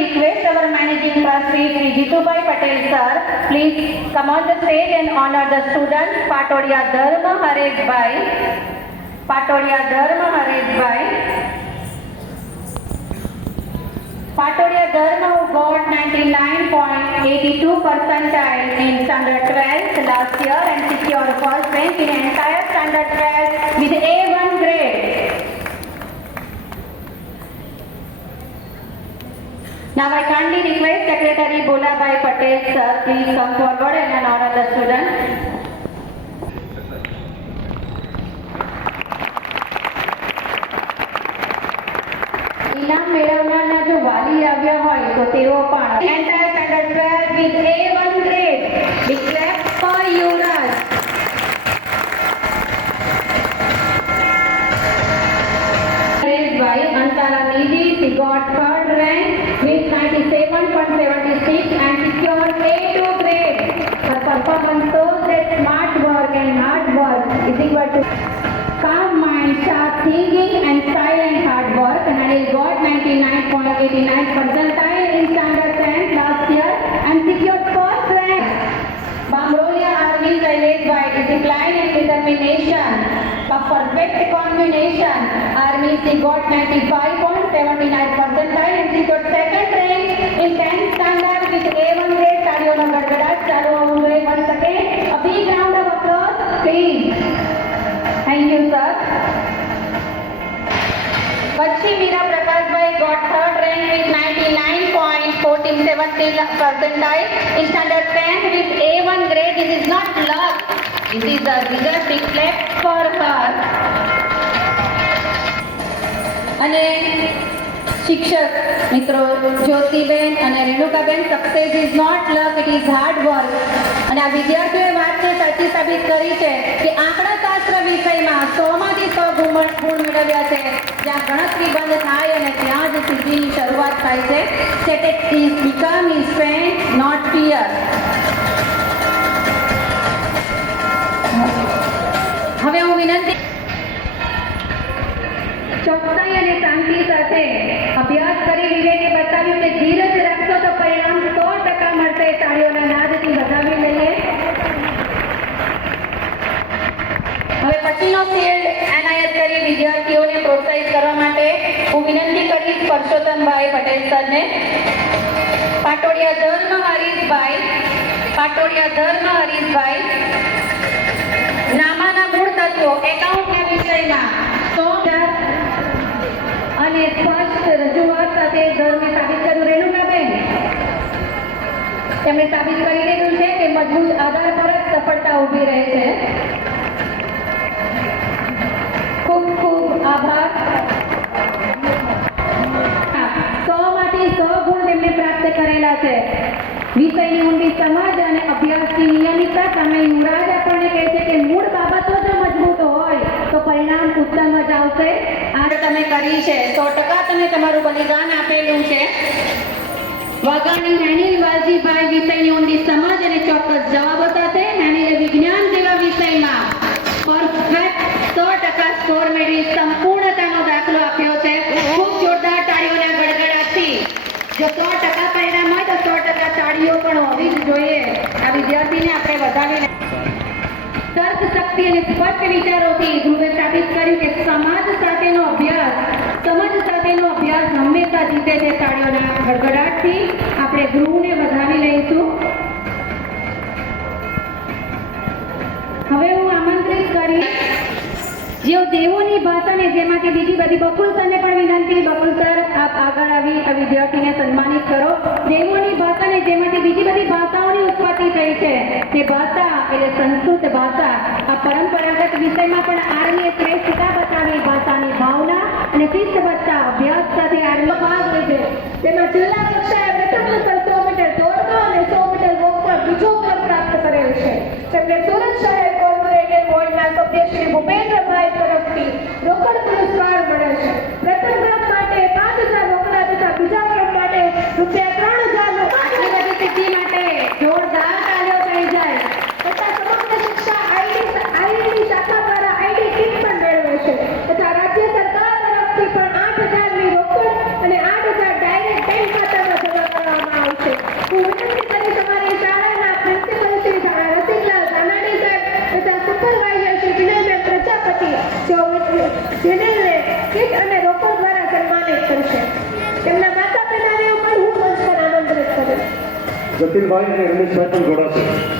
request our managing trustee Sri Jitubai Patel sir, please come on the stage and honor the students Patodia Dharma Haresbhai. Patodia Dharma Haresbhai. Patodia Dharma who got 99.82 percentile in standard 12 last year and secured first rank in entire standard 12 with A1 grade. Now I kindly request Secretary Bolabai Patel sir, please come forward and honor the student. ઇનામ મેળવનારના જો વાલી આવ્યા હોય તો તેઓ પણ entire standard 12 with A1 grade. Declare for Yuvraj. By Antara Nidhi, she got third rank with 97.76 and secured A2 grade. Her performance shows that smart work and hard work is equal to calm mind, sharp thinking and silent hard work, and he got 99.89 percentile in standard 10 last year and secured first rank. Bamrolia Army led by discipline and determination, a perfect combination. Army she got 95.79 percentile and secured second rank in 10th standard with A1 grade. તાળીઓનો ગડગડાટ ચાલુ હોવું જોઈએ. Once again, a big round of applause, please. Thank you, sir. Vachi Meera Prakashbhai got third rank with 99.47 percentile in standard 10 with A1 grade. This is not luck. This is a result declared for her. અને શિક્ષક મિત્રો જ્યોતિબેન અને Renukaben, success is not luck, it is hard work. અને આ વિદ્યાર્થીઓએ વાતને સાચી સાબિત કરી છે કે આંકડાશાસ્ત્ર વિષયમાં 100માંથી 100 ગુણ મેળવ્યા છે. જ્યાં ગણતરી બંધ થાય અને ત્યાં જ સિદ્ધિની શરૂઆત થાય છે. Set it is become his strength, not fear. હવે હું વિનંતી ચોકસાઈ અને શાંતિ સાથે અભ્યાસ કરી વિવેકે બતાવ્યું કે ધીરજ રાખશો તો પરિણામ 100% મળશે. તાળીઓના નાદથી વધાવી લઈએ. હવે પછીનો ફિલ્ડ એનાયત કરી વિદ્યાર્થીઓને પ્રોત્સાહિત કરવા માટે હું વિનંતી કરીશ પરસોત્તમભાઈ પટેલ સરને. પાટોડિયા ધર્મ હરીશભાઈ, પાટોડિયા ધર્મ હરીશભાઈ નામાના મૂળ તત્વો એકાઉન્ટના વિષયમાં 100 અને સ્પષ્ટ રજૂઆત સાથે ધર્મે સાબિત કર્યું. રેણુકાબેન તેમણે સાબિત કરી દીધું છે કે મજબૂત આધાર પર જ સફળતા ઊભી રહે છે. ખૂબ ખૂબ આભાર. 100માંથી 100 ગુણ તેમને પ્રાપ્ત કરેલા છે. વિષયની ઊંડી સમજ અને અભ્યાસની નિયમિતતા સામે યુવરાજ આપણને કહે છે કે મૂળ બાબતો જો મજબૂત હોય તો પરિણામ ઉત્તમ જ આવશે. આ તમે કરી છે, 100% તમે તમારું બલિદાન આપેલું છે. વાઘાણી હેનિલ વાલજીભાઈ વિષયની ઊંડી સમજ અને ચોક્કસ જવાબો સાથે હેનિલે વિજ્ઞાન જેવા વિષયમાં પરફેક્ટ 100% સ્કોર મેળવી સંપૂર્ણતાનો દાખલો આપ્યો છે. ખૂબ જોરદાર તાળીઓના ગડગડાટથી. જો 100% પરિણામ હોય તો 100% તાળીઓ પણ હોવી જ જોઈએ. આ વિદ્યાર્થીને આપણે વધાવીને તર્ક શક્તિ અને સ્પષ્ટ વિચારોથી ધ્રુવે સાબિત કર્યું કે સમાજ સાથેનો અભ્યાસ, સમજ સાથેનો અભ્યાસ હંમેશા જીતે છે. તાળીઓના ગડગડાટથી આપણે ધ્રુવને વધાવી લઈશું. હવે હું આમંત્રિત કરીશ જેઓ દેવોની ભાષાને જેમાંથી બીજી બધી બકુલ સરને પણ વિનંતી, બકુલ સર આપ આગળ આવી આ વિદ્યાર્થીને સન્માનિત કરો. દેવોની ભાષાને જેમાંથી બીજી બધી ભાષાઓની ઉત્પત્તિ થઈ છે તે ભાષા એટલે સંસ્કૃત ભાષા. આ પરંપરાગત વિષયમાં પણ આર્મીએ શ્રેષ્ઠતા બતાવી. ભાષાની ભાવના અને શિસ્તબદ્ધતા અભ્યાસ સાથે આર્મી ભાગ લીધે. તેમાં જિલ્લા કક્ષાએ પ્રથમ નંબર 100 મીટર દોડમાં અને 100 મીટર વોકમાં બીજો ક્રમ પ્રાપ્ત કરેલ છે. તેમને સુરત શહેર કોર્પોરેટર બોર્ડના સભ્ય શ્રી ભૂપેન્દ્રભાઈ તરફથી રોકડ પુરસ્કાર મળે છે. પ્રથમ ક્રમ માટે 5000 રોકડા તથા બીજા ક્રમ માટે ₹3000નો આટલી બધી સિદ્ધિ માટે જોરદાર તાળીઓ થઈ જાય. તથા સમગ્ર શિક્ષા આઈડી શાખા દ્વારા આઈડી કિટ પણ મેળવે છે. તથા રાજ્ય સરકાર તરફથી પણ 8000ની રોકડ અને 8000 ડાયરેક્ટ બેંક ખાતામાં જમા હું વિનંતી કરીશ અમારી શાળાના પ્રિન્સિપલ શ્રી રસિકલાલ ધાનાણી સાહેબ તથા સુપરવાઇઝર શ્રી વિનયબેન પ્રજાપતિ જેને કીટ અને રોકડ દ્વારા સન્માનિત કરશે. તેમના માતા પિતાને પણ હું મંચ પર આમંત્રિત કરીશ. જતીનભાઈ અને રમેશભાઈ પણ જોડાશે.